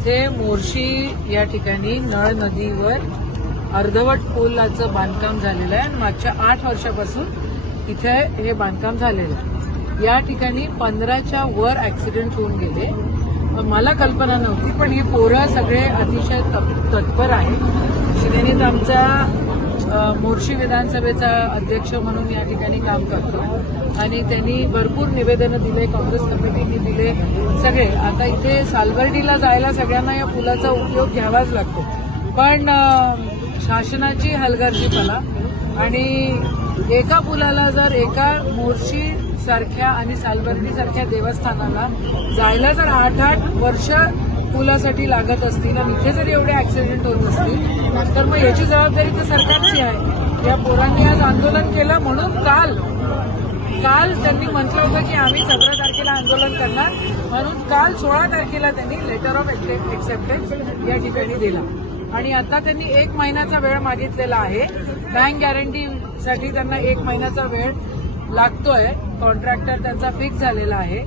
इथे मोर्शी या ठिकाणी नळ नदीवर अर्धवट पुलाचं बांधकाम झालेलं आहे आणि मागच्या 8 वर्षापासून इथे हे बांधकाम झालेलं आहे। या ठिकाणी 15च्या वर ऍक्सिडेंट होऊन गेले। मला कल्पना नव्हती, पण हे पोरं सगळे अतिशय तत्पर आहे। शिदेनीत आमचा मोर्शी विधानसभेचा अध्यक्ष म्हणून या ठिकाणी काम करतो आणि त्यांनी भरपूर निवेदनं दिले, काँग्रेस कमिटीने दिले सगळे। आता इथे सालबर्डीला जायला सगळ्यांना या पुलाचा उपयोग घ्यावाच लागतो, पण शासनाची हलगर्जीपणा आणि एका पुलाला जर एका मोर्शी सारख्या आणि सालबर्डी सारख्या देवस्थानाला जायला जर 8 वर्ष पुलासाठी लागत असतील आणि इथे जर एवढे ऍक्सिडेंट होत असतील तर मग याची जबाबदारी तर सरकारची आहे। या पोरांनी आज आंदोलन केलं म्हणून काल त्यांनी म्हटलं होतं की आम्ही 17 तारखेला आंदोलन करणार, म्हणून काल 16 तारखेला त्यांनी लेटर ऑफ एक्सेप्टन्स या ठिकाणी दिला आणि आता त्यांनी 1 महिन्याचा वेळ मागितलेला आहे। बँक गॅरंटीसाठी त्यांना 1 महिन्याचा वेळ लागतोय। कॉन्ट्रॅक्टर त्यांचा फिक्स झालेला आहे।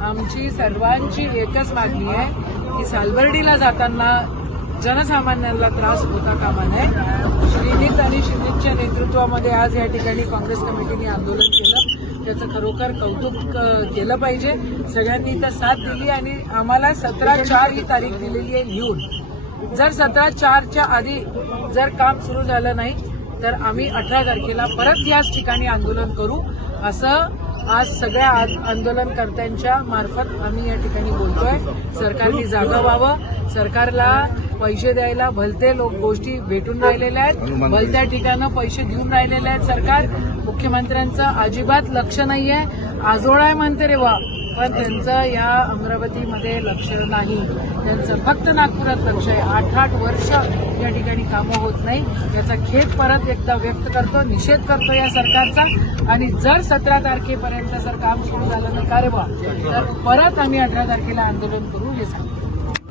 आमची सर्वांची एकच मागणी आहे की सालबर्डीला जाताना जनसामान्यांना त्रास होता कामा नये। श्रीनीत आणि श्रीनीतच्या नेतृत्वामध्ये आज या ठिकाणी काँग्रेस कमिटीने आंदोलन केलं, त्याचं खरोखर कौतुक केलं पाहिजे। सगळ्यांनी इथं साथ दिली आणि आम्हाला 17/4 ही तारीख दिलेली आहे लिहून। जर 17/4च्या आधी जर काम सुरू झालं नाही तर आम्ही 18 तारखेला परत याच ठिकाणी आंदोलन करू, असं आज सगळ्या आंदोलनकर्त्यांच्या मार्फत आम्ही या ठिकाणी बोलतोय। सरकारने जागा व्हावं, सरकारला पैसे द्यायला भलते लोक गोष्टी भेटून राहिलेल्या आहेत, भलत्या ठिकाणं पैसे देऊन राहिलेले आहेत सरकार। मुख्यमंत्र्यांचं अजिबात लक्ष नाहीये, आजोळा आहे म्हणते रे वा, पण त्यांचं या अमरावतीमध्ये लक्ष नाही, त्यांचं फक्त नागपुरात लक्ष आहे। 8 वर्ष या ठिकाणी कामं होत नाही, याचा खेद परत एकदा व्यक्त करतो, निषेध करतो या सरकारचा। आणि जर 17 तारखेपर्यंत जर काम सुरू झालं नाही का रे वा, तर परत आम्ही 18 तारखेला आंदोलन करू हे सांगतो।